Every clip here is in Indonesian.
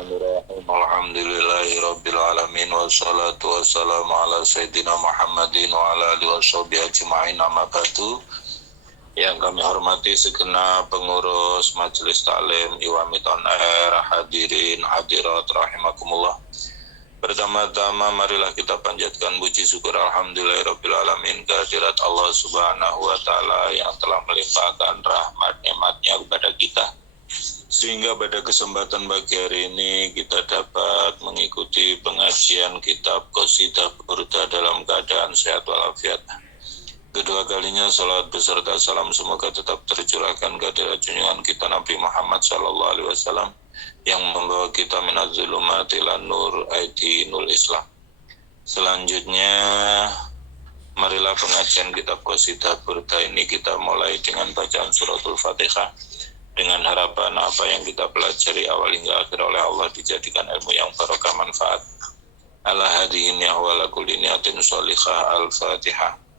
Bismillahirrahmanirrahim. Alhamdulillahirabbil alamin wassalatu wassalamu ala sayyidina Muhammadin wa ala alihi washabihi ajma'in. Amma ba'du. Yang kami hormati segenap pengurus Majelis Taklim Iwami Ton Air, hadirin hadirat rahimakumullah. Pertama-tama marilah kita panjatkan puji syukur alhamdulillahirabbil alamin kehadirat Allah Subhanahu wa taala yang telah melimpahkan rahmat nikmatnya kepada kita, sehingga pada kesempatan pagi hari ini kita dapat mengikuti pengajian kitab Qasidah Burda dalam keadaan sehat walafiat. Kedua kalinya salat beserta salam semoga tetap tercurahkan kehadirat junjungan kita Nabi Muhammad SAW yang membawa kita minaz zulumati ilan nur aidinul Islam. Selanjutnya marilah pengajian kitab Qasidah Burda ini kita mulai dengan bacaan suratul Fatihah, dengan harapan apa yang kita pelajari awal hingga akhir oleh Allah dijadikan ilmu yang barokah manfaat. Ala hadihin ya wa la kulli niyatin sholihah. Al-Fatihah.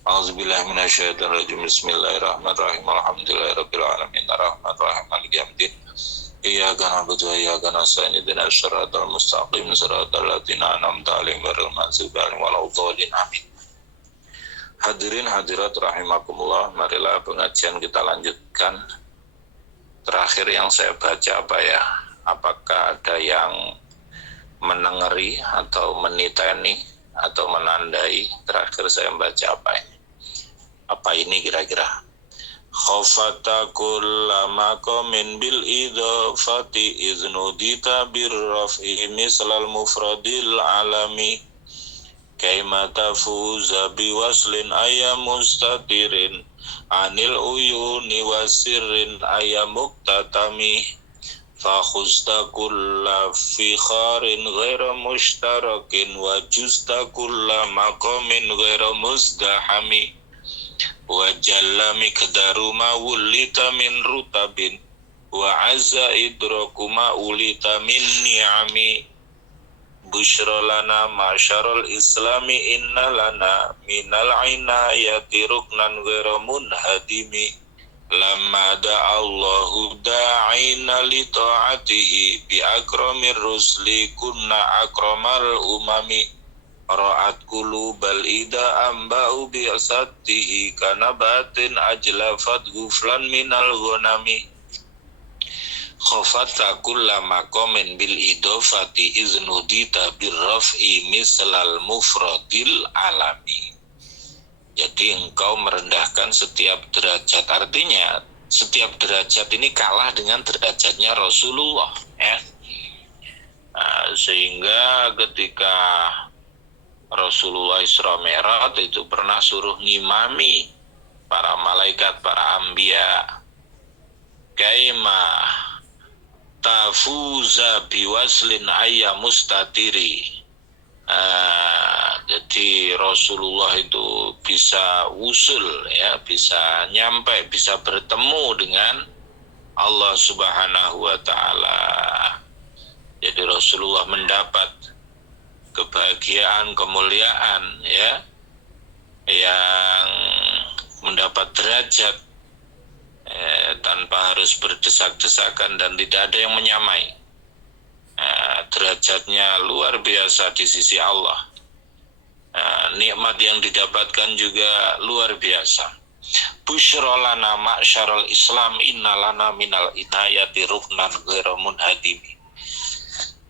A'udzubillahi minasyaitonir rajim. Bismillahirrahmanirrahim. Alhamdulillahirabbil alamin arrahmanirrahim maliki yaumiddin. Iyyaka na'budu wa iyyaka nasta'in ihdinas siratal mustaqim siratal ladzina an'amta 'alaihim ghairil maghdubi 'alaihim waladdallin. Amin. Hadirin hadirat rahimakumullah, marilah pengajian kita lanjutkan. Terakhir yang saya baca apa ya? Apakah ada yang menengeri atau meniteni atau menandai? Terakhir saya membaca apa ini? Apa ini kira-kira? Khafata kullama qamin bil idhafati iznudita birraf'i mislal mufradil alami kaima tafuza biwaslin ayam mustatirin anil uyuni wasirrin ayam muktatami fakhusta kulla fikharin ghaira mushtarakin wa justa kulla maqamin ghaira muzdahami wa jalla miqdaru ma wulita min rutabin wa azza idraku ma ulita min ni'ami bushra lana masyarul islami inna lana minal inayati ruknan ghaira munhadimi lamma da'allahu da'ina li ta'atihi bi akramir rusli kunna akramal umami ra'at qulubal ida amba'u bi asatihi kana batin ajlafat ghuflan minal ghanami khafata kullama qamin bil idofati iznudita birraf'i mislal mufradil alami. Jadi engkau merendahkan setiap derajat, artinya setiap derajat ini kalah dengan derajatnya Rasulullah ya. Sehingga ketika Rasulullah Isra Mi'raj itu pernah suruh ngimami para malaikat, para anbiya, kaima tafuza biwaslin ayya mustatiri. Jadi Rasulullah itu bisa usul ya, bisa nyampe, bisa bertemu dengan Allah Subhanahu wa taala. Jadi Rasulullah mendapat kebahagiaan, kemuliaan ya, yang mendapat derajat tanpa harus berdesak-desakan dan tidak ada yang menyamai. Derajatnya luar biasa di sisi Allah. Nikmat yang didapatkan juga luar biasa. Busyra lana ma'syarul Islam inna lana minal inayati ruknan ghairu munhadimi.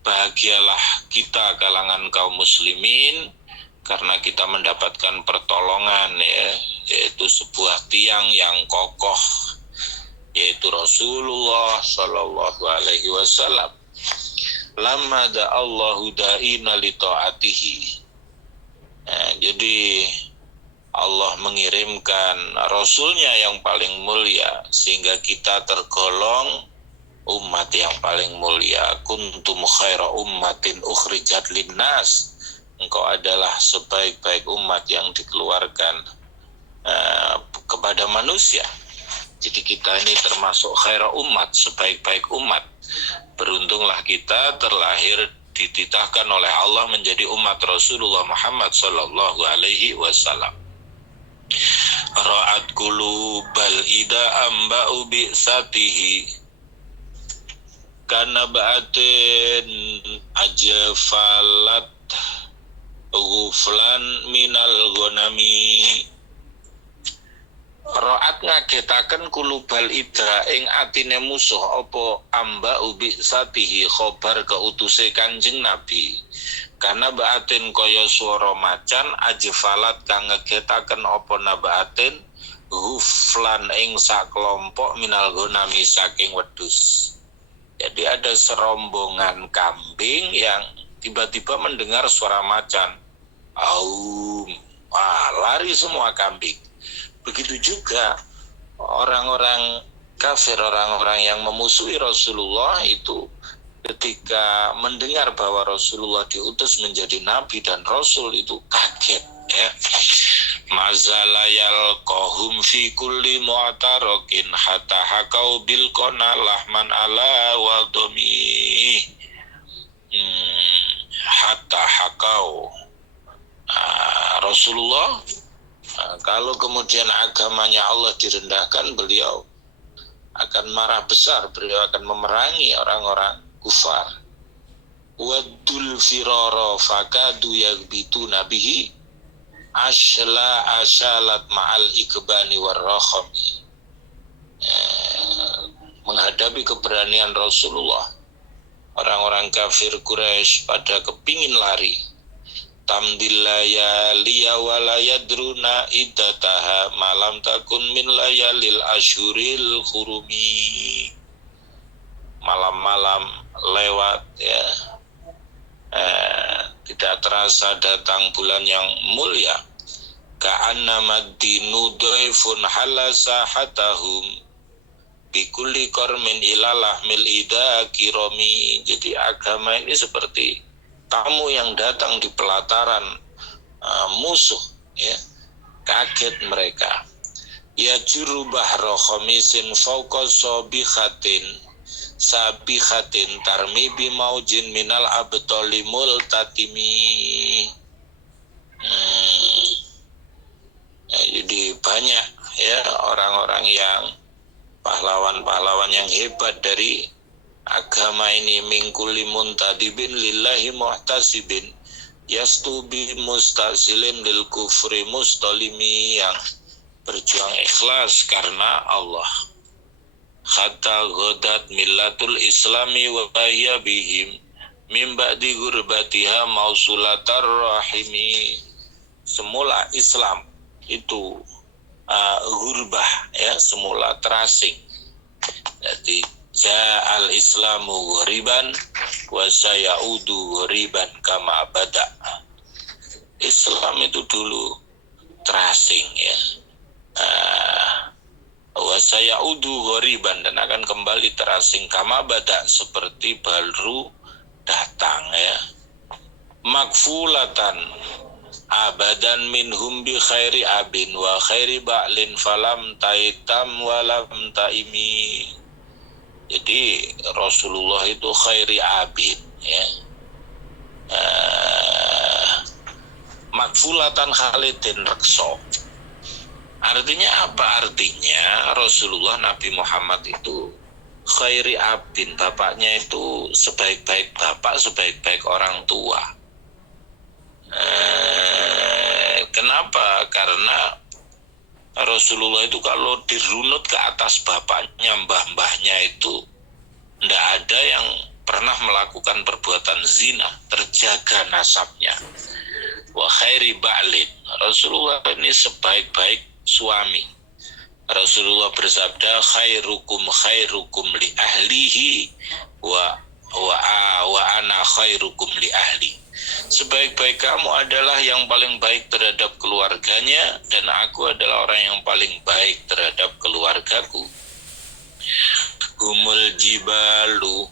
Bahagialah kita kalangan kaum muslimin karena kita mendapatkan pertolongan ya, yaitu sebuah tiang yang kokoh, yaitu Rasulullah sallallahu alaihi wasallam. Lamma da'allahu da'ina li ta'atihi. Jadi Allah mengirimkan Rasulnya yang paling mulia sehingga kita tergolong umat yang paling mulia. Kuntum khaira ummatin ukhrijat linnas. Engkau adalah sebaik-baik umat yang dikeluarkan kepada manusia. Jadi kita ini termasuk khaira umat, sebaik-baik umat. Beruntunglah kita terlahir dititahkan oleh Allah menjadi umat Rasulullah Muhammad sallallahu alaihi wasallam. Ra'at qulubal ida amba'u bi'satihi Karena ba'atin ajfalat ghuflan minal ghanami. Ro'at ngagetaken kulubal idra ing atine musuh apa amba ubi satihi khobar keutuse Kanjeng Nabi. Karena ba'atin kaya swara macan ajfalat kang ngegetaken apa nabaatin ghuflan ing sakelompok minal ghanami saking wedhus. Jadi ada serombongan kambing yang tiba-tiba mendengar suara macan. Aum, lari semua kambing. Begitu juga orang-orang kafir, orang-orang yang memusuhi Rasulullah itu ketika mendengar bahwa Rasulullah diutus menjadi nabi dan rasul itu kaget ya. Mazalayal kohum fi kulli mu'tarokin hatta hakau bil kona lahman ala wadomi hatta hakau. Rasulullah kalau kemudian agamanya Allah direndahkan, beliau akan marah besar, beliau akan memerangi orang-orang kufar. Waddul firara fakadu yagbitu nabihi asyalat ma'al ikbani warrakhami. Menghadapi keberanian Rasulullah, orang-orang kafir Quraisy pada kepingin lari. Tamdil layaliya walayadruna iddataha malam takun min layalil asyuril khurumi. Malam-malam lewat ya, tidak terasa datang bulan yang mulia. Ka'anna maddinu dhaifun halasa hatahum bikulli kormin ilalah mil ida kiromi. Jadi agama ini seperti tamu yang datang di pelataran musuh ya. Kaget mereka. Ya juru bahro khamisin fauqa sabihatin tarmi bimaujin minal abtali multatimi. Jadi banyak ya orang-orang yang pahlawan-pahlawan yang hebat dari agama ini. Mingkuli muntadibin lillahi muhtasibin yastubi mustasilin lil kufri mustolimi, yang berjuang ikhlas karena Allah. Hatta ghadat millatul islami wa hiya bihim min ba'di gurbatiha mausulatar rahimi. Semula Islam itu gurbah ya, semula terasing. Jadi ja'al islamu ghariban wa sayaudu ghariban kama bada. Islam itu dulu terasing ya. Wa sayaudu ghariban, dan akan kembali terasing kama bada, seperti baru datang ya. Makfulatan abadan minhum bi khairi abin wa khairi ba'lin falam taitam walam taimi. Jadi Rasulullah itu khairi abid ya. Makfulatan khalidin rekso. Artinya apa? Artinya Rasulullah Nabi Muhammad itu khairi abin, bapaknya itu sebaik-baik bapak, sebaik-baik orang tua. Kenapa? Karena Rasulullah itu kalau dirunut ke atas bapaknya, mbah-mbahnya itu tidak ada yang pernah melakukan perbuatan zina, terjaga nasabnya. Wa khairi ba'lin, Rasulullah ini sebaik-baik suami. Rasulullah bersabda, khairukum li ahlihi wa ana khairukum li ahli. Sebaik-baik kamu adalah yang paling baik terhadap keluarganya, dan aku adalah orang yang paling baik terhadap keluargaku. Humul jibalu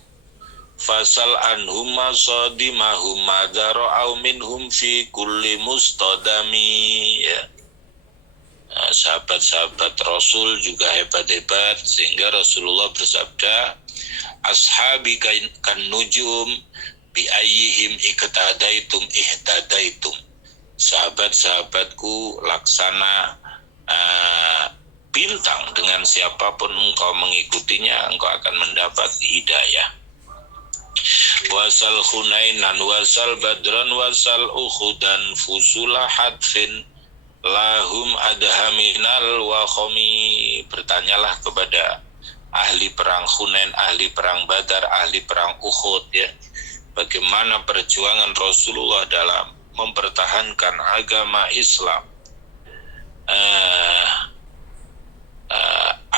fasal anhum masadimahum madara'au minhum fi kulli mustadami ya. Sahabat-sahabat Rasul juga hebat-hebat, sehingga Rasulullah bersabda, ashabi kan nujum bi ayyihim iktadaitum ihtadaitum. Sahabat-sahabatku laksana bintang, dengan siapapun engkau mengikutinya engkau akan mendapat hidayah. wasal khunainan wasal badran wasal ukhudan fusula hadfin lahum adhaminal wa khomi. Bertanyalah kepada ahli perang Hunain, ahli perang Badar, ahli perang Uhud ya, bagaimana perjuangan Rasulullah dalam mempertahankan agama Islam.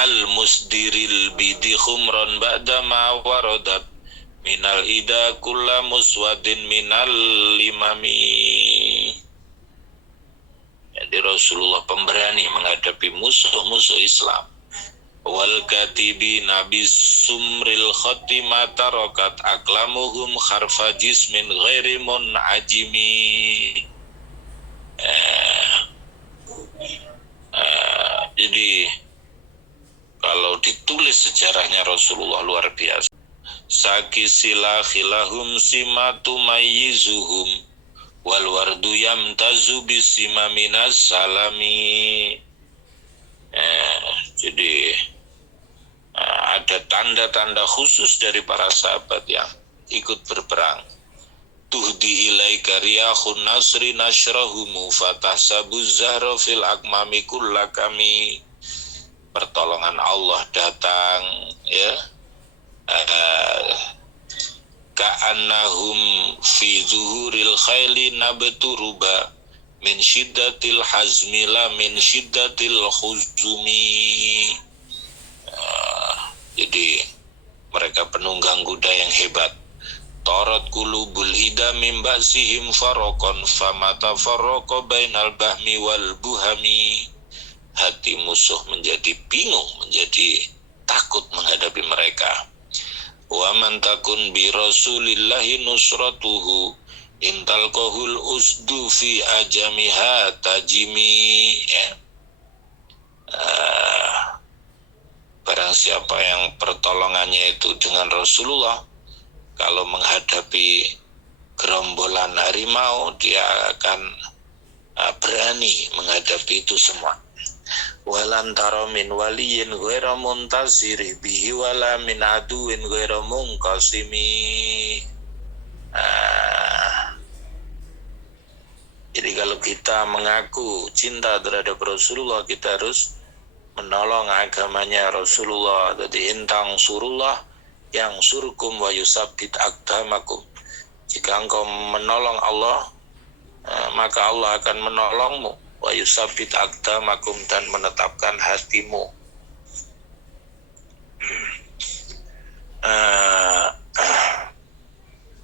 Al-musdiril bidi khumron ba'dama waradat minal ida kulla muswadin minal limami. Jadi Rasulullah pemberani menghadapi musuh-musuh Islam. Wal katibi nabi sumril khotimata rokat aklamuhum kharfa jismin ghairi munajimi. Jadi kalau ditulis sejarahnya Rasulullah luar biasa. Sakisila khilahum simatu mayyizuhum wal wardu yamtazu bisimaminas salami. Jadi ada tanda-tanda khusus dari para sahabat yang ikut berperang. Tuhdi ilaika riyahun nasri nashrahumu fatahsabu zahra fil akmami kullakami. Pertolongan Allah datang ya, ka'annahum fi zuhuril khayli nabturuba min syiddatil hazmi la min syiddatil khuzumi. Jadi mereka penunggang kuda yang hebat. Tarat kulubul ida min ba'sihim farokon famata faroko bainal bahmi wal buhami. Hati musuh menjadi bingung, menjadi takut menghadapi mereka. Wa man takun bi rasulillahi nusratuhu intal kohul usdu fi ajamiha tajimi. Barang siapa yang pertolongannya itu dengan Rasulullah, kalau menghadapi gerombolan harimau, dia akan berani menghadapi itu semua. Walan taro min waliyin ghaira muntasiri bihi wala min aduin ghaira munqasimi. Jadi kalau kita mengaku cinta terhadap Rasulullah, kita harus menolong agamanya Rasulullah. Jadi intang surullah yang surkum wa yusabbit aqdamakum. Jika engkau menolong Allah, maka Allah akan menolongmu. Wa yusabbit aqdamakum, dan menetapkan hatimu.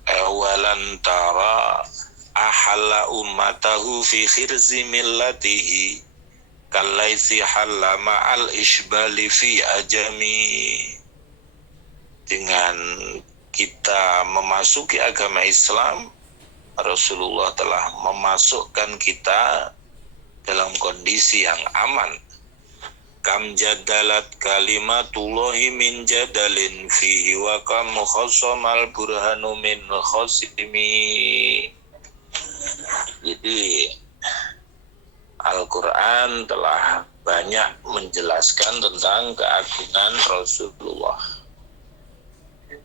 Awalan tara ahalla ummatahu fi khirzi millatihi kalaisi halama al isbali fi ajami. Dengan kita memasuki agama Islam, Rasulullah telah memasukkan kita dalam kondisi yang aman. Kam jadalat kalimatullahi min jadalin fihi wa kam khassamal burhanu min khasimi. Jadi Al-Quran telah banyak menjelaskan tentang keagungan Rasulullah.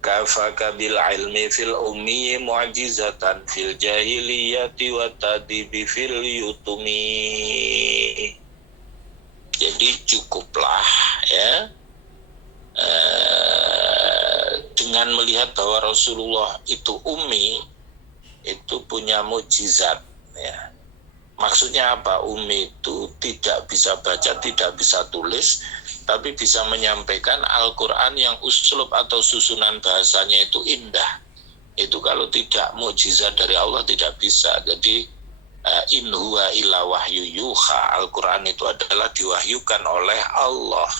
Kafaka bil ilmi fil ummi mu'jizatan fil jahiliyati wa tadibi fil yutumi. Jadi cukuplah ya dengan melihat bahwa Rasulullah itu ummi, itu punya mukjizat ya. Maksudnya apa? Ummi itu tidak bisa baca, tidak bisa tulis, tapi bisa menyampaikan Al-Quran yang uslub atau susunan bahasanya itu indah. Itu kalau tidak mukjizat dari Allah tidak bisa. Jadi in huwa illa wahyu yuha. Al-Quran itu adalah diwahyukan oleh Allah.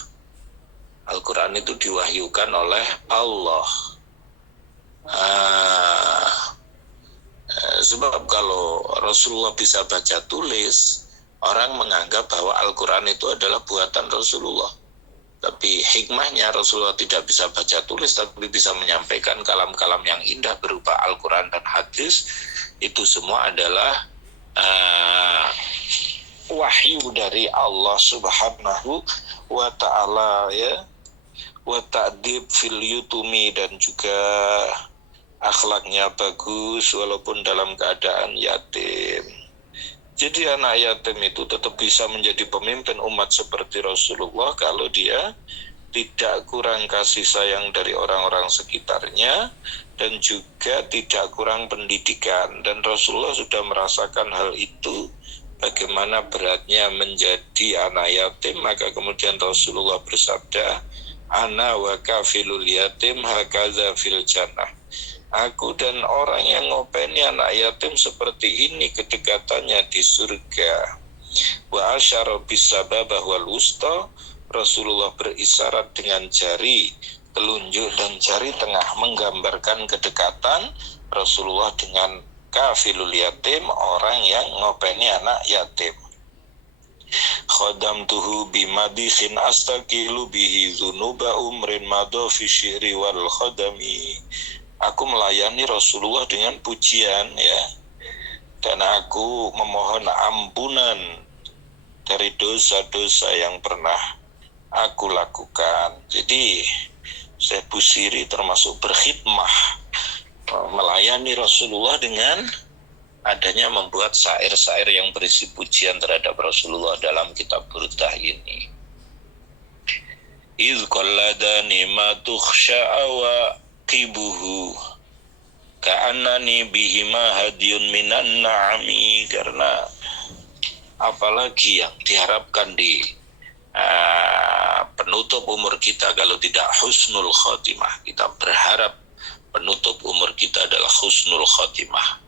Al-Quran itu diwahyukan oleh Allah. Sebab kalau Rasulullah bisa baca tulis, orang menganggap bahwa Al-Quran itu adalah buatan Rasulullah. Tapi hikmahnya Rasulullah tidak bisa baca tulis, tapi bisa menyampaikan kalam-kalam yang indah berupa Al-Quran dan hadis. Itu semua adalah wahyu dari Allah Subhanahu wa ta'ala ya. Wa ta'dib fil yutumi, dan juga akhlaknya bagus walaupun dalam keadaan yatim. Jadi anak yatim itu tetap bisa menjadi pemimpin umat seperti Rasulullah kalau dia tidak kurang kasih sayang dari orang-orang sekitarnya dan juga tidak kurang pendidikan. Dan Rasulullah sudah merasakan hal itu, bagaimana beratnya menjadi anak yatim. Maka kemudian Rasulullah bersabda, ana wa kafilul yatim hakaza fil jannah. Aku dan orang yang ngopeni anak yatim seperti ini kedekatannya di surga. Wa asyara bisababah wal wusta. Rasulullah berisyarat dengan jari telunjuk dan jari tengah menggambarkan kedekatan Rasulullah dengan kafilul yatim, orang yang ngopeni anak yatim. Khodamtuhu bimadikhin astaqilu bihi dzunuba umrin madha fi syi'ri wal khodami. Aku melayani Rasulullah dengan pujian, ya, dan aku memohon ampunan dari dosa-dosa yang pernah aku lakukan. Jadi Syekh Busiri termasuk berkhidmah melayani Rasulullah dengan adanya membuat syair-syair yang berisi pujian terhadap Rasulullah dalam kitab Burdah ini. Idh qalladani ma tukhsha'a wa qibuhu ka'annani bihima hadiyun minan na'ami. Karena apalagi yang diharapkan di penutup umur kita kalau tidak husnul khotimah. Kita berharap penutup umur kita adalah husnul khotimah.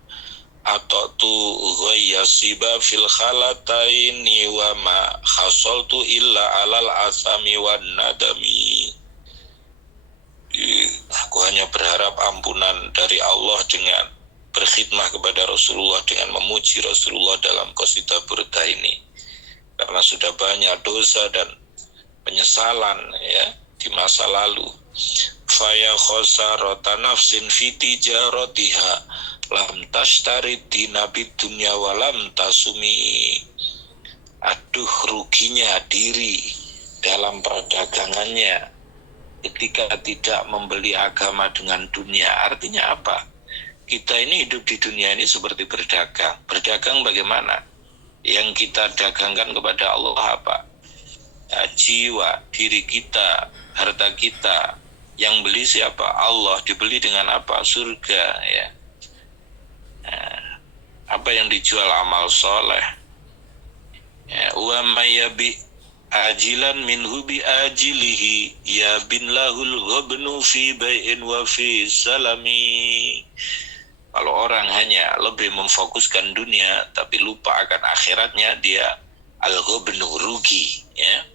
Atau tu ghayyasiba fil khalataini wa ma khasaltu illa alal asami wan nadami. Aku hanya berharap ampunan dari Allah dengan berkhidmah kepada Rasulullah, dengan memuji Rasulullah dalam qasidah Burdah ini, karena sudah banyak dosa dan penyesalan, ya, di masa lalu. Faya khosarata nafsin fi tijaratiha lam tashtari dinabid dunya walam tasumi. Aduh, ruginya diri dalam perdagangannya ketika tidak membeli agama dengan dunia. Artinya apa? Kita ini hidup di dunia ini seperti berdagang. Berdagang bagaimana? Yang kita dagangkan kepada Allah apa? Ya, jiwa, diri kita, harta kita. Yang beli siapa? Allah. Dibeli dengan apa? Surga, ya. Nah, apa yang dijual? Amal soleh. Ya, wa mayabi ajilan minhu bi ajilihi ya bin lahul ghabnu fi bai'in wa fi salami. Kalau orang hanya lebih memfokuskan dunia tapi lupa akan akhiratnya, dia al-ghabnu, rugi, ya.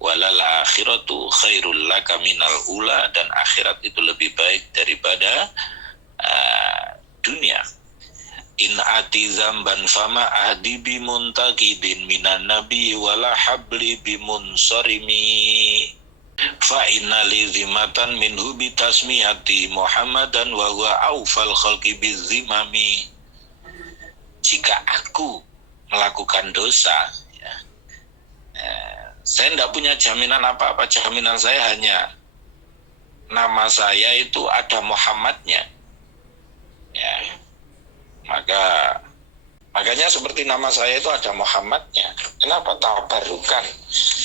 Walal akhiratu khairul laka minal ula, dan akhirat itu lebih baik daripada dunia. In ati zamban fama ahdi bimuntaqidin minan nabi wala habli bimunsarimi. Fa inna li zimatan minhu bitasmiyati Muhammadan wa huwa awfal khalqi bizimami. Jika aku melakukan dosa, ya, saya tidak punya jaminan apa-apa. Jaminan saya hanya nama saya itu ada Muhammadnya, ya. Makanya seperti nama saya itu ada Muhammadnya. Kenapa? Tabarukan,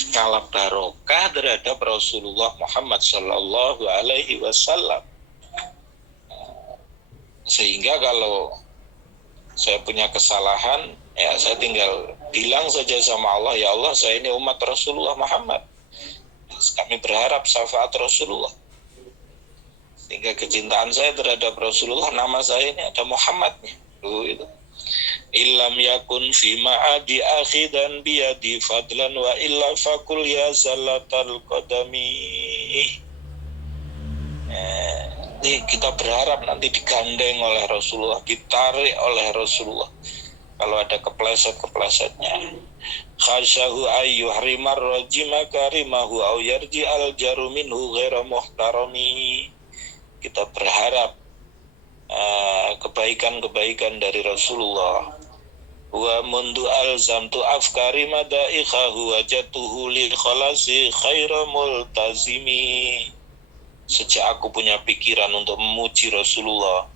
kalau barokah terhadap Rasulullah Muhammad Sallallahu Alaihi Wasallam. Sehingga kalau saya punya kesalahan, ya saya tinggal bilang saja sama Allah, ya Allah, saya ini umat Rasulullah Muhammad. Kami berharap syafaat Rasulullah. Sehingga kecintaan saya terhadap Rasulullah, nama saya ini ada Muhammadnya. Itu. Illam yakun fi ma'adi akhidan biyadi fadlan wa illa fakul ya zalatal qadami. Nih kita berharap nanti digandeng oleh Rasulullah, ditarik oleh Rasulullah. Kalau ada kepleset-keplesetnya. Khasyahu ayyuhrimar rajima karimahu au yarji al jaru minhu ghaira muhtarami. Kita berharap kebaikan-kebaikan dari Rasulullah. Wa mundu alzamtu afkari madaikhahu wajatuhu lil khalasi khaira multazimi. sejak aku punya pikiran untuk memuji Rasulullah,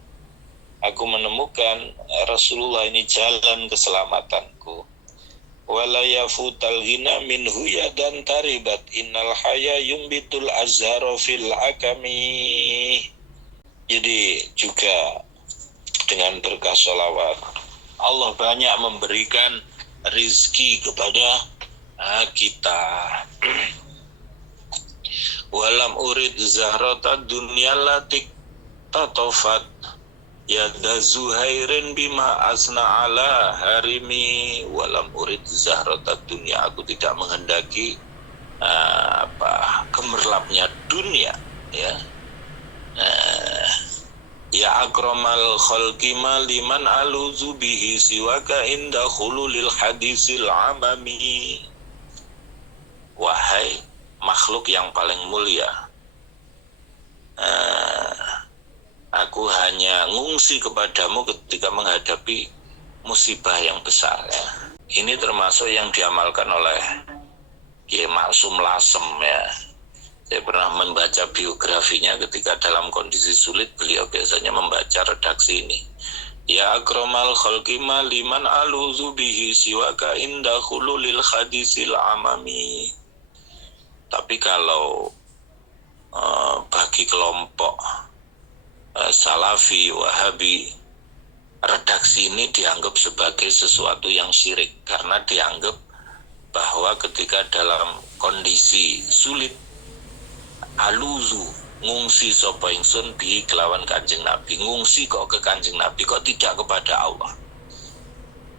aku menemukan Rasulullah ini jalan keselamatanku. Wala yafutal ghina minhu yadan taribat innal haya yumbitul azhara fil akami. Jadi juga dengan berkah sholawat, Allah banyak memberikan rizki kepada kita. Walam urid zahrata dunya latik tatofat yada zuhairin bima asna ala harimi. Walam urid zahrata dunya, aku tidak menghendaki gemerlapnya dunia, ya. Ya akramal khalqi liman aluzu bihi siwaka inda khululil hadisil amami. Wahai makhluk yang paling mulia, aku hanya ngungsi kepadamu ketika menghadapi musibah yang besar, ya. Ini termasuk yang diamalkan oleh Kiai Maksum Lasem, ya. Saya pernah membaca biografinya. Ketika dalam kondisi sulit, beliau biasanya membaca redaksi ini. Ya akramal khalqi liman aluzu bihi siwaka inda khululil hadisil amami. Tapi kalau bagi kelompok Salafi, Wahabi, redaksi ini dianggap sebagai sesuatu yang syirik, karena dianggap bahwa ketika dalam kondisi sulit, aluzu ngungsi sapa ingsun bi kelawan Kanjeng Nabi. Ngungsi kok ke Kanjeng Nabi, kok tidak kepada Allah.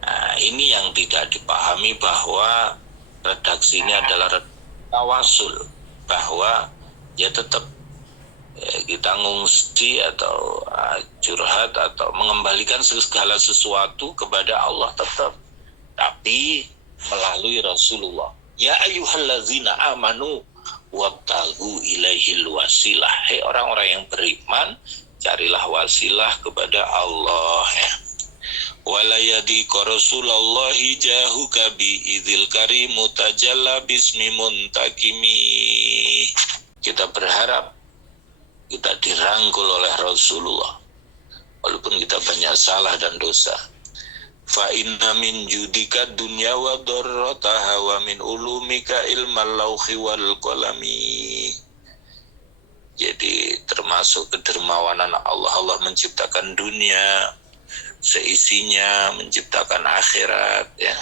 Nah, ini yang tidak dipahami, bahwa redaksi ini adalah tawasul, bahwa ya tetap kita ngungsi atau curhat atau mengembalikan segala sesuatu kepada Allah tetap, tapi melalui Rasulullah. Ya ayyuhallazina amanu wabtaghu ilaihil wasilah. Hei orang-orang yang beriman, carilah wasilah kepada Allah, ya. Wala yadika Rasulullahi jahuka bi idzil karimu tajalla bismi muntakimi. Kita berharap kita dirangkul oleh Rasulullah walaupun kita banyak salah dan dosa. Fa inna min judika dunya wa darrataha wa min ulumika ilmal lauhi wal qalami. Jadi termasuk kedermawanan Allah. Allah menciptakan dunia seisinya, menciptakan akhirat, ya.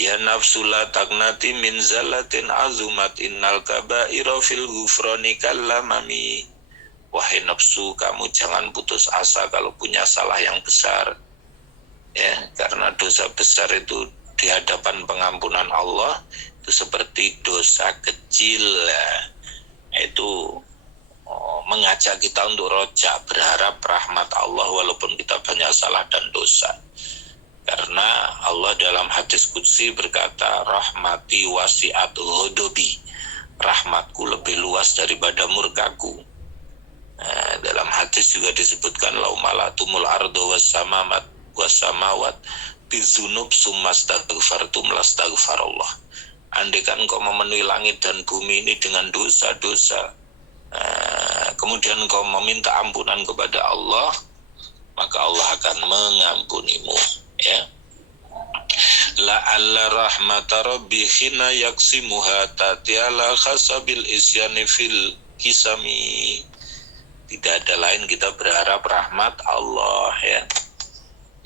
Ya nafsu la taqnati min zalatin azumat innal kaba'ira fil ghufrani kallamami. Wahai nafsu, kamu jangan putus asa kalau punya salah yang besar, ya, karena dosa besar itu di hadapan pengampunan Allah itu seperti dosa kecil, ya. Itu mengajak kita untuk roja, berharap rahmat Allah walaupun kita banyak salah dan dosa. Karena Allah dalam hadis qudsi berkata, rahmati wasi'at ghodobi, rahmatku lebih luas daripada murkaku. Dalam hadis juga disebutkan, laumalatumul ardo wassamawat bizunub summastaghfartum lastaghfarallah. Andaikan kau memenuhi langit dan bumi ini dengan dosa-dosa, kemudian kau meminta ampunan kepada Allah, maka Allah akan mengampunimu, ya. La'alla rahmata rabbi khina yaksimuha tatiala khasabil isyani fil kisami. Tidak ada lain kita berharap rahmat Allah, ya.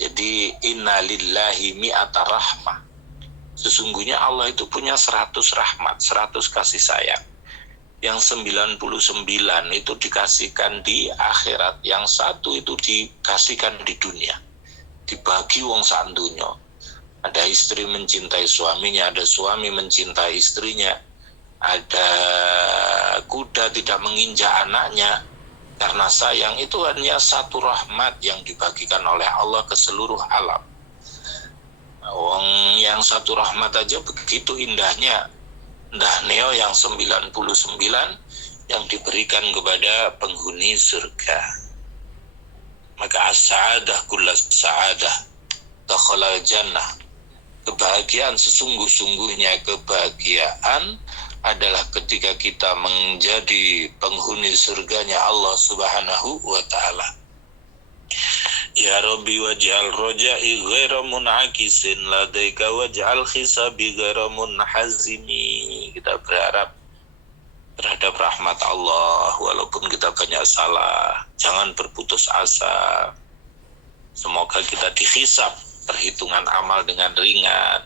Jadi innalillahi mi'ata rahmah. Sesungguhnya Allah itu punya 100 rahmat, 100 kasih sayang. Yang 99 itu dikasihkan di akhirat, yang 1 itu dikasihkan di dunia, dibagi wong sak donya. Ada istri mencintai suaminya, ada suami mencintai istrinya, ada kuda tidak menginjak anaknya karena sayang. Itu hanya 1 rahmat yang dibagikan oleh Allah ke seluruh alam. Wong yang 1 rahmat aja begitu indahnya. Ndah neo yang 99 yang diberikan kepada penghuni surga. Maka as-sa'adah kullas sa'adah dakhala jannah. Kebahagiaan sesungguh-sungguhnya kebahagiaan adalah ketika kita menjadi penghuni surganya Allah Subhanahu wa ta'ala. Ya Rabbi waj'al roja'i ghaira mun'akisin ladaika waj'al khisabi ghaira munhazimi. Kita berharap terhadap rahmat Allah walaupun kita banyak salah. Jangan berputus asa. Semoga kita dihisab perhitungan amal dengan ringan.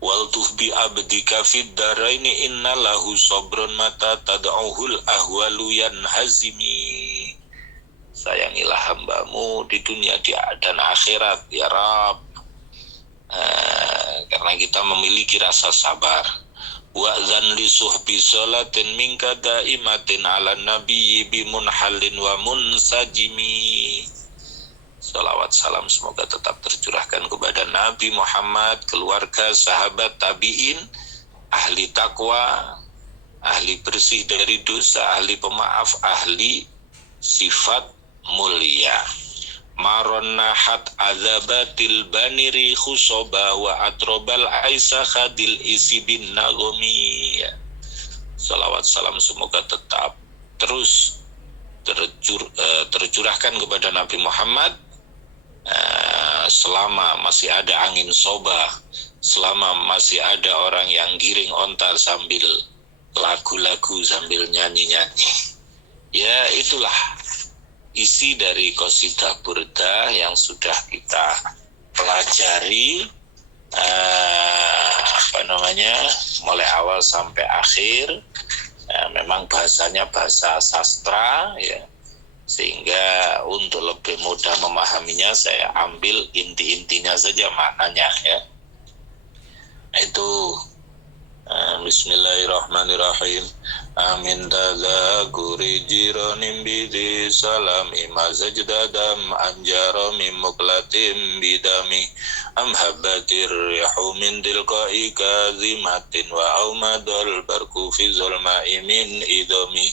Wal tuhbi abdika fid daraini innalahu sabrun mata tad'uhul ahwalu yanhazimi. Sayangilah hambamu di dunia dan akhirat ya Rabb, karena kita memiliki rasa sabar. Wa'zan li suhbi sholatin minka daimatin ala nabiyyi bimunhalin wa munsajimi. Salawat salam semoga tetap tercurahkan kepada Nabi Muhammad, keluarga, sahabat, tabi'in, ahli takwa, ahli bersih dari dosa, ahli pemaaf, ahli sifat mulia. Maronahat azabatil baniri khusoba wa atrobal aisa khadil isi bin nagomi. Salawat salam semoga tetap terus tercurahkan kepada Nabi Muhammad selama masih ada angin soba, selama masih ada orang yang giring onta sambil lagu-lagu, sambil nyanyi-nyanyi. Ya, itulah isi dari qasidah burdah yang sudah kita pelajari mulai awal sampai akhir. Memang bahasanya bahasa sastra ya, sehingga untuk lebih mudah memahaminya saya ambil inti-intinya saja maknanya ya. Itu Bismillahirrahmanirrahim. Amin tazakuri jiranim bidi salam ima sajdadam anjara mim muklatim bidami am habbatir rihu min tilqai kazimatin wa aumadul barku fi zulma'i min idami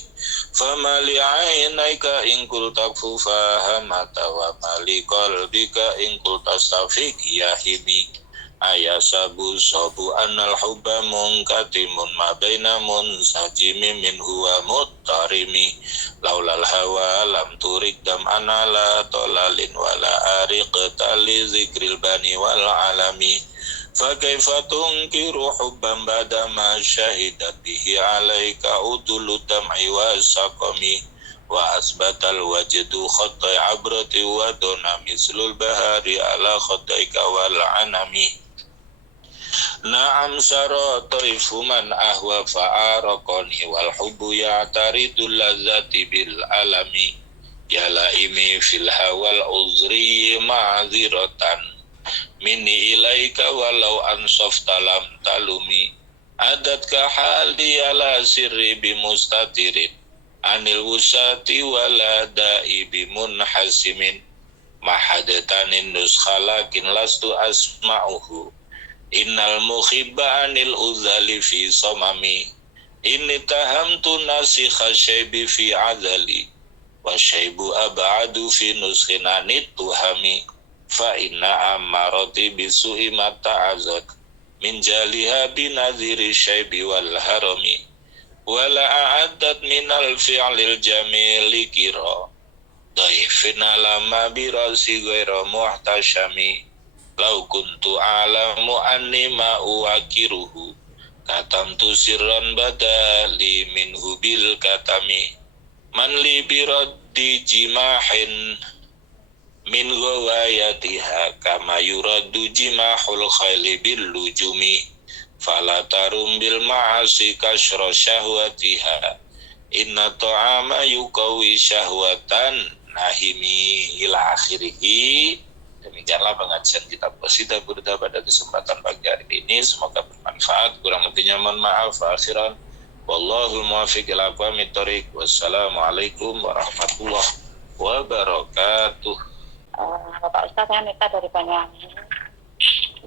fama li'ainaika in kul takfu fahamata wa mali qalbika in kul tastafiq yahimi ayasabu sabu anal hubba munkatimun ma baina munsajimi min huwa muttarimi laulal hawa lam turik dam anala tolalin wala ariq tali zikril bani wal alami fa kaifa tunkiru hubban bada ma syahidat bihi alaika udulu dam'i wa saqami wa asbatal wajdu khatai abrati wa dona mislul bahari ala khataika wal anami. Na'am sarotaifu man ahwa fa'arakoni wal hubbu ya'taridul lazati bil alami yalaimi fil hawal uzri ma'ziratan minni ilaika walau ansofta lam talumi adatka hali ala sirri bimustatirin anil wusati wala da'i bimunhasimin mahadatanin nuskhalakin lastu asma'uhu innal muhibba anil uzali fi somami inni tahamtu nasikha syaibi fi azali wa syaibu ab'adu fi nuskhinanit tuhami fa inna ammarati bisu'i mata'azad min jaliha binadhiri syaibi wal harami wala a'addat minal fi'lil jamili kira daifina lama birasi ghaira muhtashami lau kuntu alamu anni ma uwakiruhu katamtu sirran badali minhu bil katami man li biraddi jimahin min gawayatiha kama yuraddu jimahul khayli bil lujumi fala tarum bil ma'asi kashra syahwatiha inna ta'ama yuqawi syahwatan nahimi ila akhirih. Demikianlah pengajian kitab qasidah burdah pada kesempatan pagi hari ini. Semoga bermanfaat. Kurang lebihnya mohon maaf. Akhiran wallahul muwaffiq ila aqwamit thoriq. Wassalamualaikum warahmatullahi wabarakatuh. Bapak Ustaz, saya Nita dari Banyuwangi.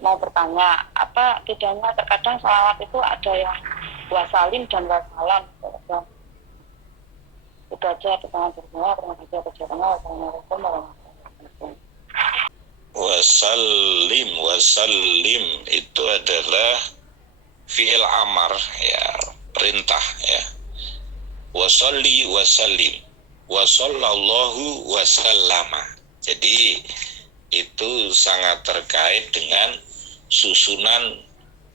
Mau bertanya, apa bedanya terkadang salawat itu ada yang wasalim dan wasalam? Itu aja, terima kasih atas jawabannya. Wassalamualaikum warahmatullahi wabarakatuh. Wasallim itu adalah fi'il amar ya, perintah ya. Wa sholli wa sallim wa sallallahu wa sallama. Jadi itu sangat terkait dengan susunan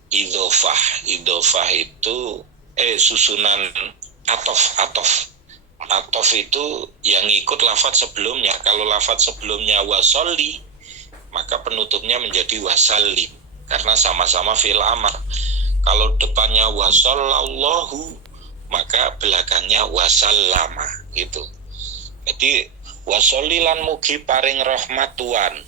idhofah. Idhofah itu susunan atof. Atof itu yang ikut lafadz sebelumnya. Kalau lafadz sebelumnya wasolli, maka penutupnya menjadi wasallim, karena sama-sama fi'il amar. Kalau depannya wasallallahu, maka belakangnya wasallama gitu. Jadi wasolli lan mugi paring rahmat Tuhan,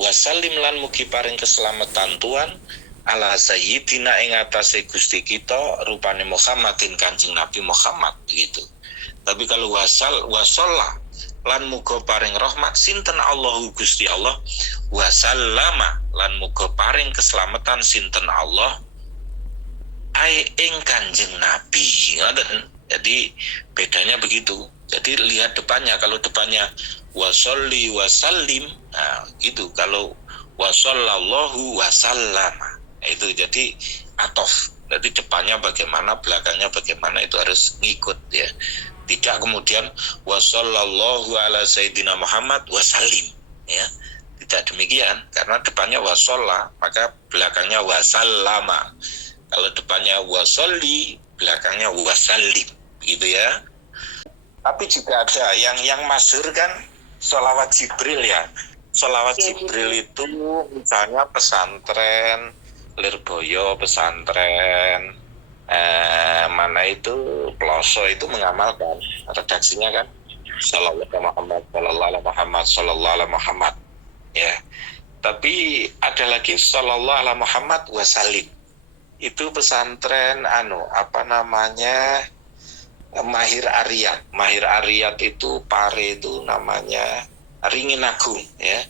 wasallim lan mugi paring keselamatan Tuhan, ala sayyidina ing atase Gusti kita rupane Muhammadin Kanjeng Nabi Muhammad gitu. Tapi kalau wasalla lan muga paring rahmat sinten Allahu Gusti Allah, wasallama lan muga paring keselamatan sinten Allah ai ing Kanjeng Nabi. Jadi bedanya begitu. Jadi lihat depannya, kalau depannya wasolli wasallim, nah gitu. Kalau wasallallahu wasallama, itu jadi atof. Jadi depannya bagaimana, belakangnya bagaimana, itu harus ngikut ya. Tidak kemudian wasallallahu ala sayyidina Muhammad wasallim ya. Tidak demikian, karena depannya wasalla, maka belakangnya wasallama. Kalau depannya wasolli, belakangnya wasallim gitu ya. Tapi juga ada yang masyhur kan sholawat Jibril ya. Sholawat Jibril itu misalnya pesantren Lirboyo, pesantren mana itu Peloso itu mengamalkan redaksinya kan Sallallahu alaihi Muhammad ya. Tapi ada lagi Sallallahu alaihi Muhammad wasallim. Itu pesantren Mahir Ariyat itu Pare itu namanya Ringin Agung ya.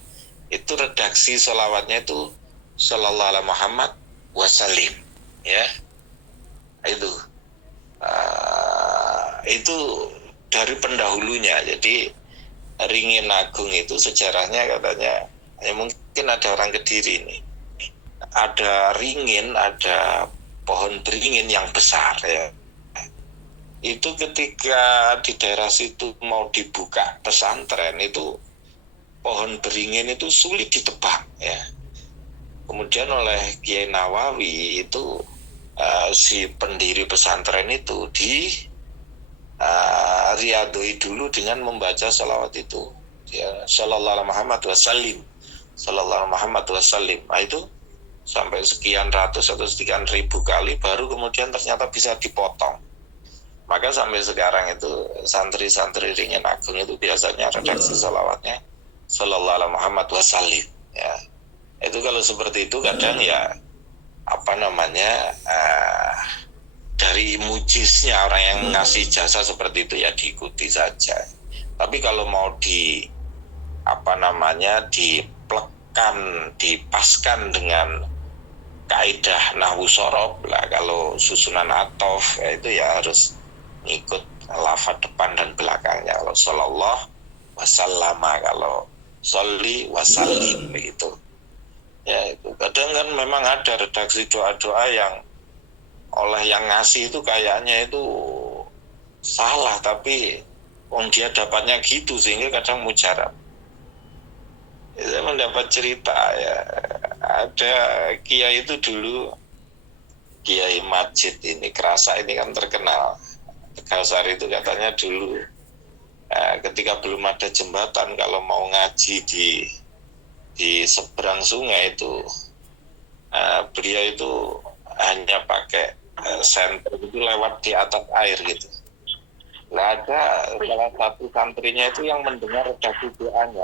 Itu redaksi sholawatnya itu Sallallahu alaihi Muhammad wasallim ya. Itu dari pendahulunya. Jadi Ringin Agung itu sejarahnya katanya ya, mungkin ada orang Kediri ini, ada ringin, ada pohon beringin yang besar ya. Itu ketika di daerah situ mau dibuka pesantren, itu pohon beringin itu sulit ditebang ya. Kemudian oleh Kiai Nawawi itu si pendiri pesantren itu di riadoi dulu dengan membaca sholawat itu ya, Sallallahu alaihi Muhammad wasallim, Sallallahu alaihi Muhammad wasallim. Nah itu sampai sekian ratus atau sekian ribu kali baru kemudian ternyata bisa dipotong. Maka sampai sekarang itu santri-santri Ringin Agung itu biasanya redaksi sholawatnya Sallallahu alaihi Muhammad wasallim ya. Itu kalau seperti itu kadang ya dari mujiznya orang yang ngasih jasa seperti itu ya diikuti saja. Tapi kalau mau dipaskan dengan kaidah nahwu sorob lah, kalau susunan atof ya itu ya harus ngikut lafaz depan dan belakangnya. Kalau sallallahu wasallama, kalau sholli wasallim begitu ya. Itu kadang kan memang ada redaksi doa-doa yang oleh yang ngasih itu kayaknya itu salah, tapi dia dapatnya gitu sehingga kadang mujarab. Saya mendapat cerita ya, ada kiai itu dulu, Kiai Majid ini Kerasa ini kan terkenal Tegalsari itu, katanya dulu ketika belum ada jembatan, kalau mau ngaji di seberang sungai itu beliau itu hanya pakai senter itu lewat di atas air gitu. Nah, ada salah satu santrinya itu yang mendengar redaksi doanya,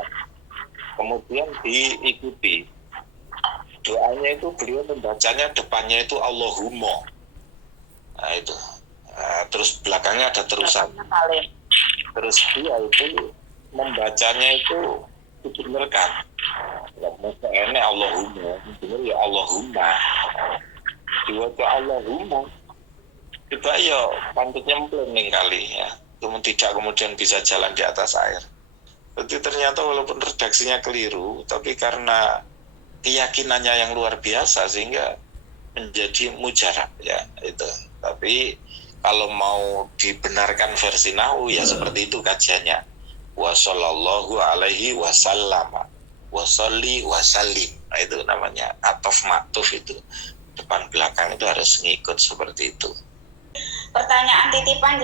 kemudian diikuti doanya itu, beliau membacanya depannya itu Allahumma. Nah itu terus belakangnya ada terusan, terus dia itu membacanya itu dibenarkan, ini Allahumma, benar ya Allahumma, diwaca Allahumma, tiba ya pantutnya mempeleng kali ya, kemudian bisa jalan di atas air. Jadi ternyata walaupun redaksinya keliru, tapi karena keyakinannya yang luar biasa sehingga menjadi mujarab ya itu. Tapi kalau mau dibenarkan versi nahwu ya seperti itu kajiannya. Wa sallallahu alaihi wasallam. Wa sholli wa sallim. Nah, itu namanya atof maktuf itu. Depan belakang itu harus ngikut seperti itu. Pertanyaan titipan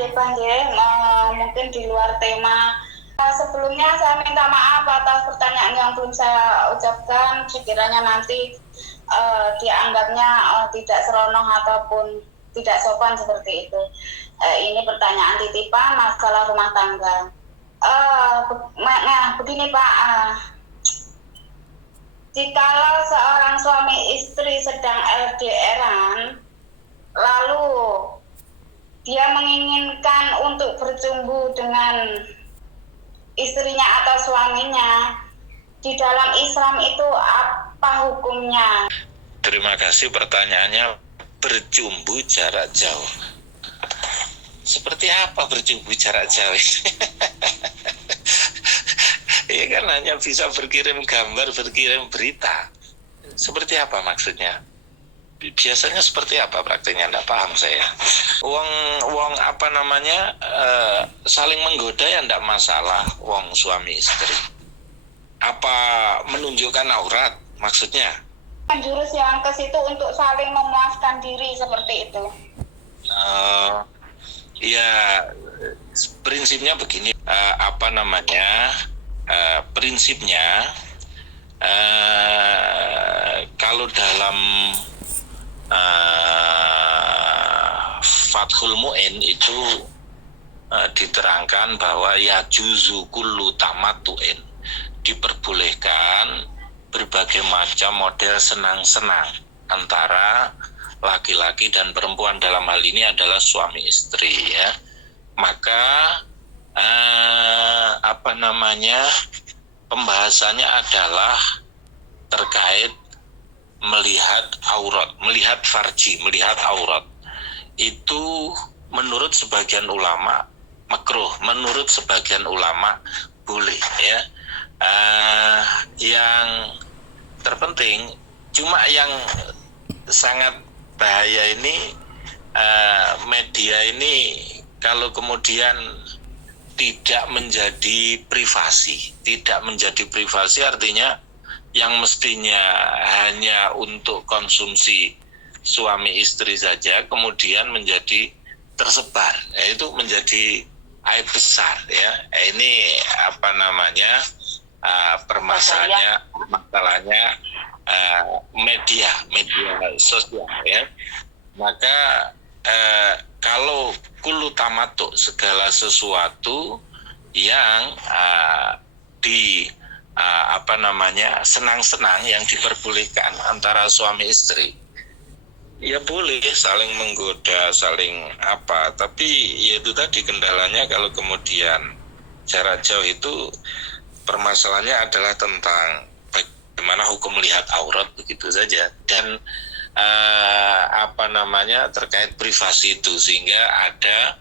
mungkin di luar tema. Sebelumnya saya minta maaf atas pertanyaan yang belum saya ucapkan. Sekiranya nanti dianggapnya tidak seronok ataupun tidak sopan seperti itu. Ini pertanyaan titipan masalah rumah tangga. Begini Pak, jikalau seorang suami istri sedang LDR-an, lalu dia menginginkan untuk berjumpa dengan istrinya atau suaminya, di dalam Islam itu apa hukumnya? Terima kasih pertanyaannya. Berjumbu jarak jauh. Seperti apa berjumbu jarak jauh? Ya kan hanya bisa berkirim gambar, berkirim berita. Seperti apa maksudnya? Biasanya seperti apa prakteknya? Nggak paham saya. Wong apa namanya saling menggoda ya nggak masalah. Wong suami istri. Apa menunjukkan aurat maksudnya? Jurus yang ke situ untuk saling memuaskan diri seperti itu. Ya prinsipnya begini. Prinsipnya kalau dalam Fathul Mu'in itu diterangkan bahwa ya juzu kullu tamattu'in, diperbolehkan berbagai macam model senang-senang antara laki-laki dan perempuan, dalam hal ini adalah suami istri ya. Maka pembahasannya adalah terkait melihat aurat, melihat farji, melihat aurat. Itu menurut sebagian ulama makruh, menurut sebagian ulama boleh ya. Yang terpenting, cuma yang sangat bahaya ini media ini kalau kemudian tidak menjadi privasi artinya yang mestinya hanya untuk konsumsi suami istri saja kemudian menjadi tersebar, itu menjadi aib besar ya. Ini masalahnya media sosial ya. Maka kalau kullu tamattu, segala sesuatu yang senang-senang yang diperbolehkan antara suami istri, ya boleh saling menggoda, saling tapi ya itu tadi kendalanya kalau kemudian jarak jauh itu permasalahannya adalah tentang bagaimana hukum melihat aurat, begitu saja. Dan terkait privasi itu, sehingga ada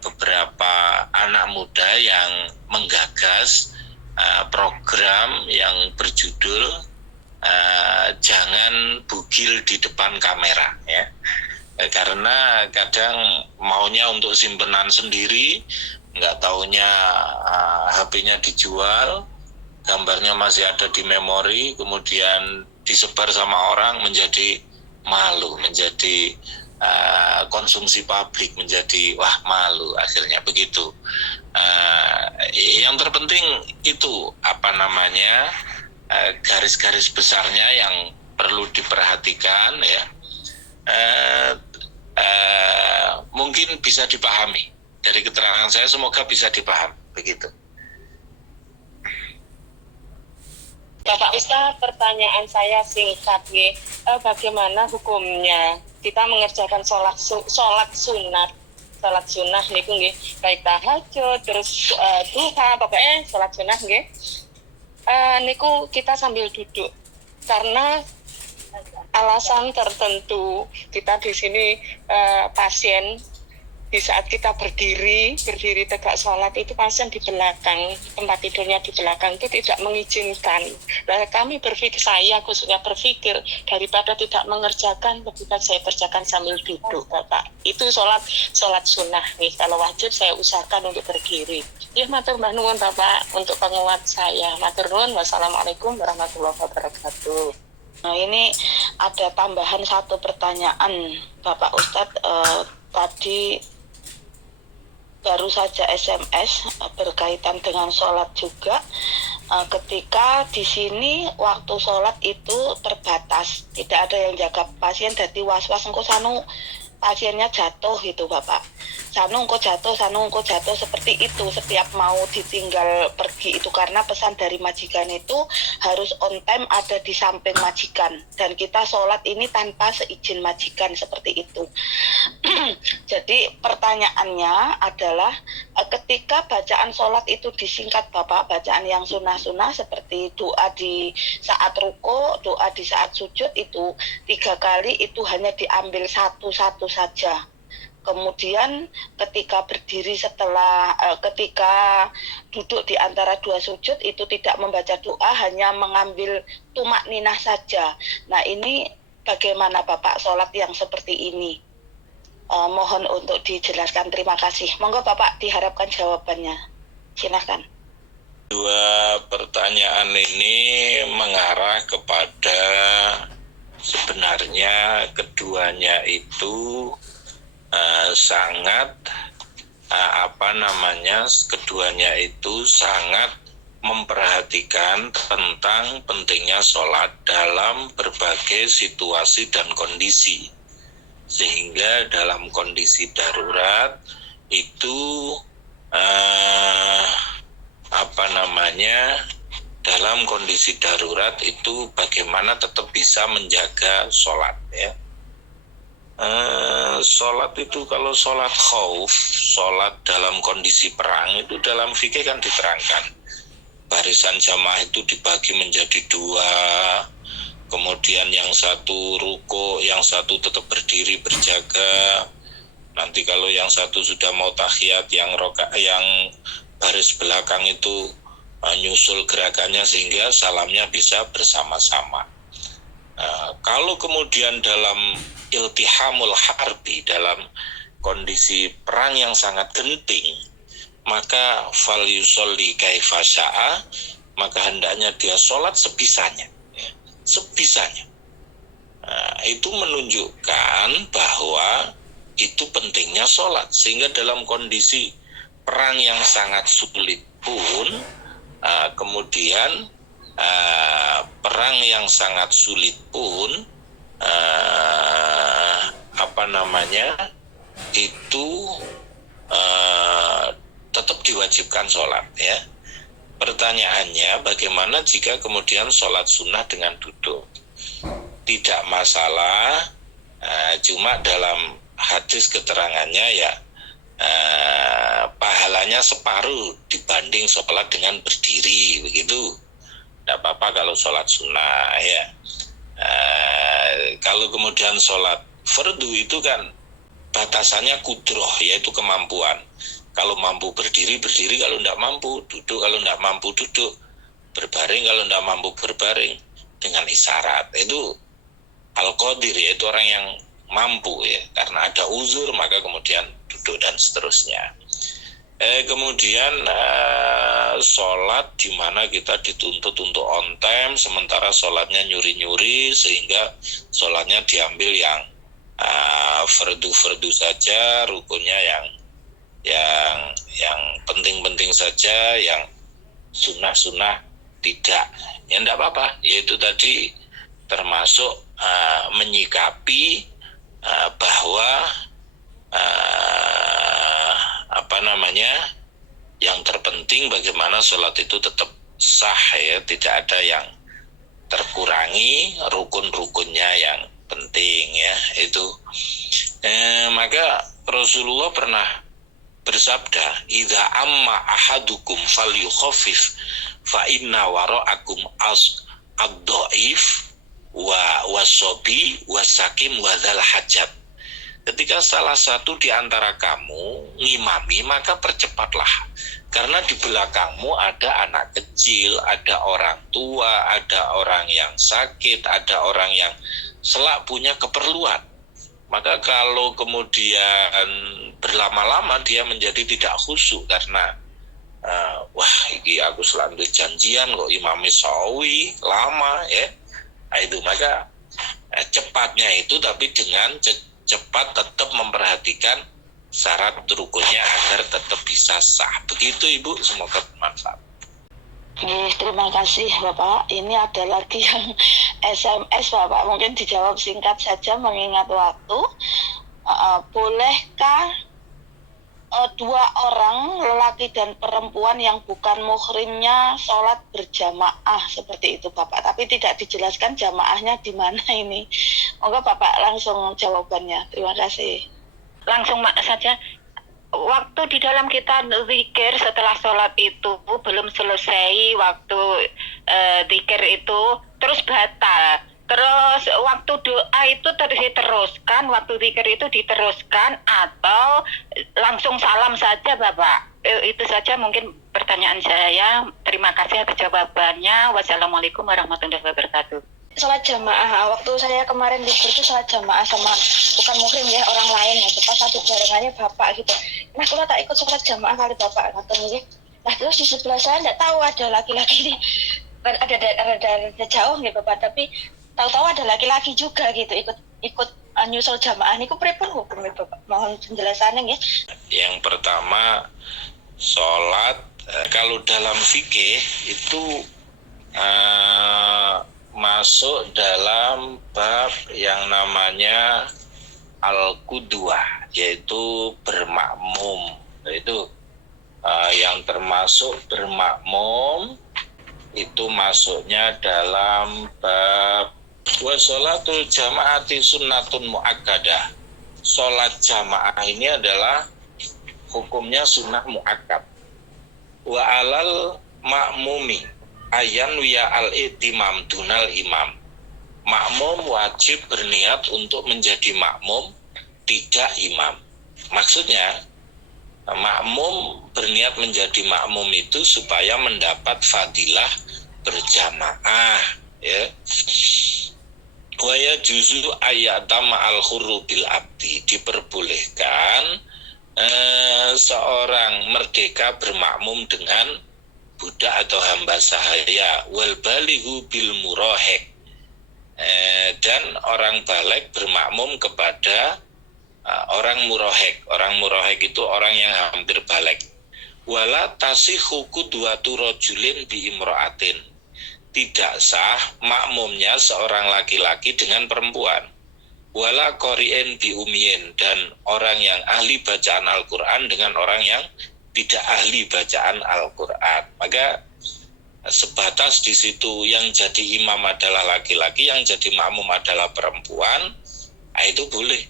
beberapa anak muda yang menggagas program yang berjudul jangan bugil di depan kamera ya. Karena kadang maunya untuk simpenan sendiri, nggak taunya HP-nya dijual, gambarnya masih ada di memori, kemudian disebar sama orang, menjadi malu, menjadi konsumsi publik, menjadi malu akhirnya begitu. Yang terpenting itu garis-garis besarnya yang perlu diperhatikan ya. Mungkin bisa dipahami dari keterangan saya, semoga bisa dipahami begitu. Bapak Ustaz, pertanyaan saya singkat ya. Bagaimana hukumnya kita mengerjakan sholat sunat niku nggih, baik tahajud terus duha, pokoknya sholat sunat nggih. Niku kita sambil duduk karena alasan tertentu. Kita di sini pasien di saat kita berdiri tegak sholat itu pasien di belakang, tempat tidurnya di belakang itu tidak mengizinkan. Nah, kami berpikir, saya khususnya berpikir daripada tidak mengerjakan lebih baik saya kerjakan sambil duduk, Bapak. Itu sholat sunnah nih. Kalau wajib saya usahakan untuk berdiri. Ya, matur nuwun Bapak untuk penguat saya. Matur nuwun. Wassalamualaikum warahmatullahi wabarakatuh. Nah, ini ada tambahan satu pertanyaan, Bapak Ustadz. Tadi baru saja SMS berkaitan dengan sholat juga. Ketika di sini waktu sholat itu terbatas, tidak ada yang jaga pasien, jadi was-was engko sanu pasiennya jatuh gitu Bapak. Sanu engko jatuh seperti itu setiap mau ditinggal pergi itu, karena pesan dari majikan itu harus on time ada di samping majikan dan kita sholat ini tanpa seizin majikan seperti itu. Jadi pertanyaannya adalah ketika bacaan sholat itu disingkat Bapak, bacaan yang sunnah-sunnah seperti doa di saat ruko, doa di saat sujud itu 3 kali itu hanya diambil satu-satu saja. Kemudian ketika berdiri ketika duduk di antara 2 sujud itu tidak membaca doa, hanya mengambil tumak ninah saja. Nah, ini bagaimana Bapak sholat yang seperti ini? Mohon untuk dijelaskan, terima kasih. Monggo Bapak diharapkan jawabannya. Silakan. 2 pertanyaan ini mengarah kepada sebenarnya keduanya itu keduanya itu sangat memperhatikan tentang pentingnya sholat dalam berbagai situasi dan kondisi, sehingga dalam kondisi darurat itu dalam kondisi darurat itu bagaimana tetap bisa menjaga sholat ya. Sholat itu kalau sholat khauf, sholat dalam kondisi perang itu dalam fikih kan diterangkan barisan jamaah itu dibagi menjadi 2, kemudian yang satu ruko, yang satu tetap berdiri berjaga. Nanti kalau yang satu sudah mau tahiyat, yang baris belakang itu nyusul gerakannya sehingga salamnya bisa bersama-sama. Kalau kemudian dalam iltihamul harbi, dalam kondisi perang yang sangat genting, maka fal yusolli kaifa syaa, maka hendaknya dia sholat sebisanya ya, sebisanya. Itu menunjukkan bahwa itu pentingnya sholat, sehingga dalam kondisi perang yang sangat sulit pun kemudian perang yang sangat sulit pun itu tetap diwajibkan sholat ya. Pertanyaannya, bagaimana jika kemudian sholat sunnah dengan duduk? Tidak masalah, cuma dalam hadis keterangannya ya pahalanya separuh dibanding sholat dengan berdiri, begitu. Tidak apa-apa kalau sholat sunnah ya. Kalau kemudian sholat fardu itu kan batasannya kudroh, yaitu kemampuan. Kalau mampu berdiri, berdiri. Kalau tidak mampu duduk. Kalau tidak mampu duduk, berbaring. Kalau tidak mampu berbaring dengan isyarat. Itu al-qadir, yaitu orang yang mampu ya. Karena ada uzur maka kemudian duduk dan seterusnya. Kemudian sholat di mana kita dituntut untuk on time, sementara sholatnya nyuri-nyuri, sehingga sholatnya diambil yang fardu-fardu saja, rukunnya yang penting-penting saja, yang sunnah-sunnah tidak. Ya enggak apa-apa, yaitu tadi termasuk menyikapi bahwa yang terpenting bagaimana sholat itu tetap sah ya, tidak ada yang terkurangi, rukun-rukunnya yang penting ya itu. Maka Rasulullah pernah bersabda, idza amma ahadukum falyukhaffif fa inna wara'akum ad-dhaif wa wasabi wasakim wa dzal hajat. ketika salah satu di antara kamu ngimami, maka percepatlah. Karena di belakangmu ada anak kecil, ada orang tua, ada orang yang sakit, ada orang yang selak punya keperluan. Maka kalau kemudian berlama-lama dia menjadi tidak khusyuk karena wah ini aku selalu janjian kok imami sawi lama ya. Nah, itu maka cepatnya itu tapi dengan cepat tetap memperhatikan syarat rukunnya agar tetap bisa sah. Begitu Ibu, semoga bermanfaat. Terima kasih Bapak. Ini ada lagi yang SMS Bapak, mungkin dijawab singkat saja mengingat waktu. Bolehkah dua orang lelaki dan perempuan yang bukan muhrimnya sholat berjamaah seperti itu Bapak, tapi tidak dijelaskan jamaahnya di mana ini? Moga Bapak langsung jawabannya. Terima kasih. Langsung saja, waktu di dalam kita zikir setelah sholat itu belum selesai, waktu zikir itu terus batal. Terus waktu doa itu terus diteruskan, waktu zikir itu diteruskan atau langsung salam saja Bapak? Itu saja mungkin pertanyaan saya. Terima kasih atas jawabannya. Wassalamualaikum warahmatullahi wabarakatuh. Sholat jamaah, waktu saya kemarin libur itu sholat jamaah sama bukan muhrim ya, orang lain ya, pas satu barengannya Bapak gitu. Nah kalau tak ikut sholat jamaah kali Bapak nonton. Nah terus di sebelah saya tidak tahu ada laki-laki ini, ada jauh gitu Bapak, tapi tahu-tahu ada laki-laki juga gitu ikut nyusul jamaah. Ini pripun hukumnya Bapak? Mohon penjelasannya ya. Yang pertama, sholat kalau dalam fikih itu masuk dalam bab yang namanya al-qudwah, yaitu bermakmum. Itu yang termasuk bermakmum itu masuknya dalam bab wa sholatul jama'ati sunnatun mu'akkadah. Sholat jamaah ini adalah hukumnya sunnah mu'akkad. Wa alal ma'mumi ayan wiya al-itimam dunal imam. Makmum wajib berniat untuk menjadi makmum, tidak imam. Maksudnya makmum berniat menjadi makmum itu supaya mendapat fadilah berjamaah ya. Wa yajuzu ayatama al-hurru bil abdi, diperbolehkan seorang merdeka bermakmum dengan budak atau hamba sahaya. Wal balighu bil murahik, dan orang balik bermakmum kepada orang murahik. Orang murahik itu orang yang hampir balik. Wala tasihhu qudwatu rajulin bi imra'atin, tidak sah makmumnya seorang laki-laki dengan perempuan. Wala qari'in bi umyin, dan orang yang ahli bacaan Al-Qur'an dengan orang yang tidak ahli bacaan Al-Qur'an. Maka sebatas di situ yang jadi imam adalah laki-laki, yang jadi makmum adalah perempuan, itu boleh.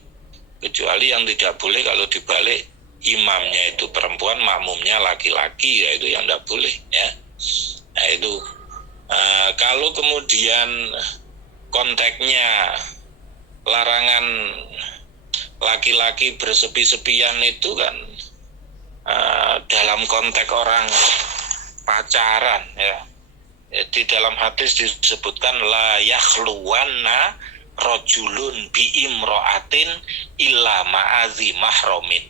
Kecuali yang tidak boleh kalau dibalik, imamnya itu perempuan, makmumnya laki-laki, ya itu yang tidak boleh ya. Nah itu kalau kemudian konteksnya larangan laki-laki bersepi-sepian itu kan dalam konteks orang pacaran ya. Di dalam hadis disebutkan la yakhluwanna rajulun bi imra'atin illa ma'azi mahramin.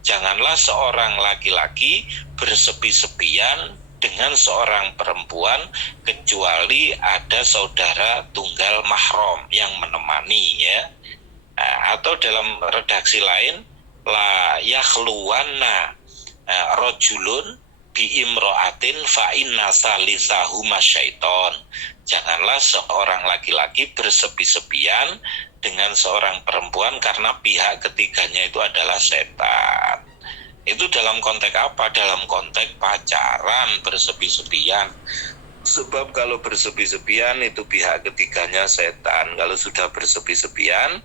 Janganlah seorang laki-laki bersepi-sepian dengan seorang perempuan kecuali ada saudara tunggal mahram yang menemani ya. Atau dalam redaksi lain la yakhluwanna rajulun bi imra'atin fa inna salisahuma syaiton. Janganlah seorang laki-laki bersepi-sepian dengan seorang perempuan karena pihak ketiganya itu adalah setan. Itu dalam konteks apa? Dalam konteks pacaran, bersepi-sepian. Sebab kalau bersepi-sepian itu pihak ketiganya setan. Kalau sudah bersepi-sepian,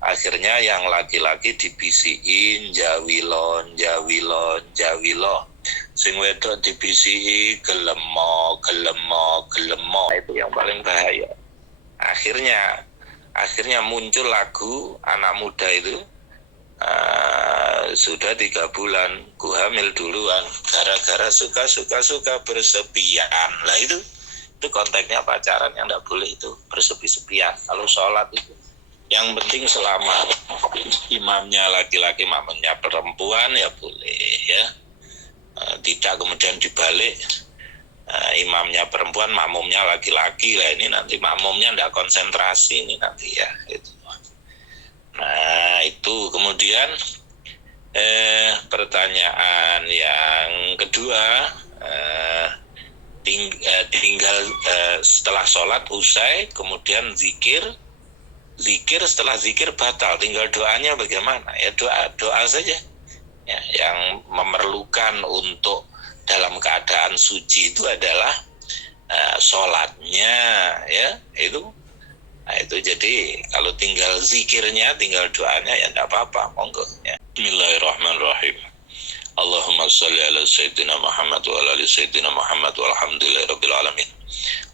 akhirnya yang laki-laki dibisikin jawilon, jawilon, jawilo. Sing wedok dibisiki gelemo, gelemo, gelemo. Itu yang paling bahaya. Akhirnya muncul lagu anak muda itu, sudah 3 bulan ku hamil duluan gara-gara suka bersepian. Lah itu konteksnya pacaran yang tidak boleh itu bersepi-sepian. Kalau sholat itu yang penting selama imamnya laki-laki, makmumnya perempuan ya boleh ya. Tidak kemudian dibalik, imamnya perempuan, makmumnya laki-laki. Lah ini nanti makmumnya tidak konsentrasi ini nanti ya. Gitu. Nah itu kemudian pertanyaan yang kedua, tinggal setelah sholat usai kemudian zikir setelah zikir batal, tinggal doanya bagaimana? Ya doa saja ya, yang memerlukan untuk dalam keadaan suci itu adalah sholatnya ya itu. Nah itu jadi kalau tinggal zikirnya, tinggal doanya ya tidak apa-apa, monggo ya. Bismillahirrahmanirrahim. Allahumma sholli ala sayyidina Muhammad wa ala ali sayyidina Muhammad walhamdulillahirabbil alamin.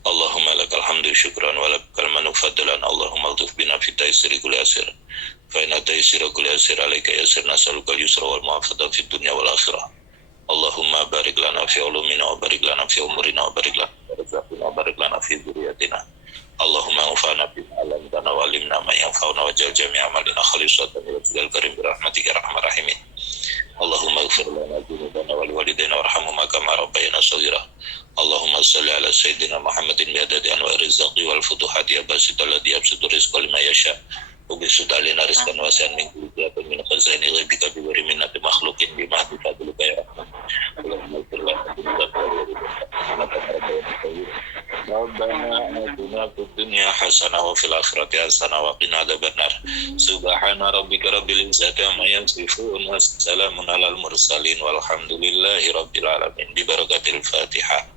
Allahumma lakal hamdu syukran wa lakal manu fadlan. Allahumma altuf bina fi taysiri kulli asir. Fa inna taysira kulli asir alayka yasir, nasalukal yusra wal muwafaqata fid dunya wal akhirah. Allahumma barik lana fi ulumina wa barik lana fi umurina wa barik lana fi dzurriyyatina. Allahumma ufana bima alamtana wa alimna ma yanfa'una wa jal jami'a amalina khalisatan wa jal karim birahmatika arhamar rahimin. Allahumma ighfir lana dzunubana wa liwalidayna warhamhuma kama rabbayana shaghira. Allahumma shalli ala sayyidina Muhammadin bi adadi anwari rizqi wal futuhati abasital ladzi yabsutu rizqa liman yasha. Ubi sudalina rizqan wasi'an min kulli shay'in min khazaini ghaibika bi ghairi minnati makhluqin bi mahdi fadlika ya rahman. Allahumma ighfir lana Rabbana atina fid dunya hasanah wa fil akhirati hasanah wa qina adzabannar. Subhana rabbika rabbil izzati amma yasifun wa salamun alal mursalin walhamdulillahi rabbil alamin. Bi barakatil Fatihah.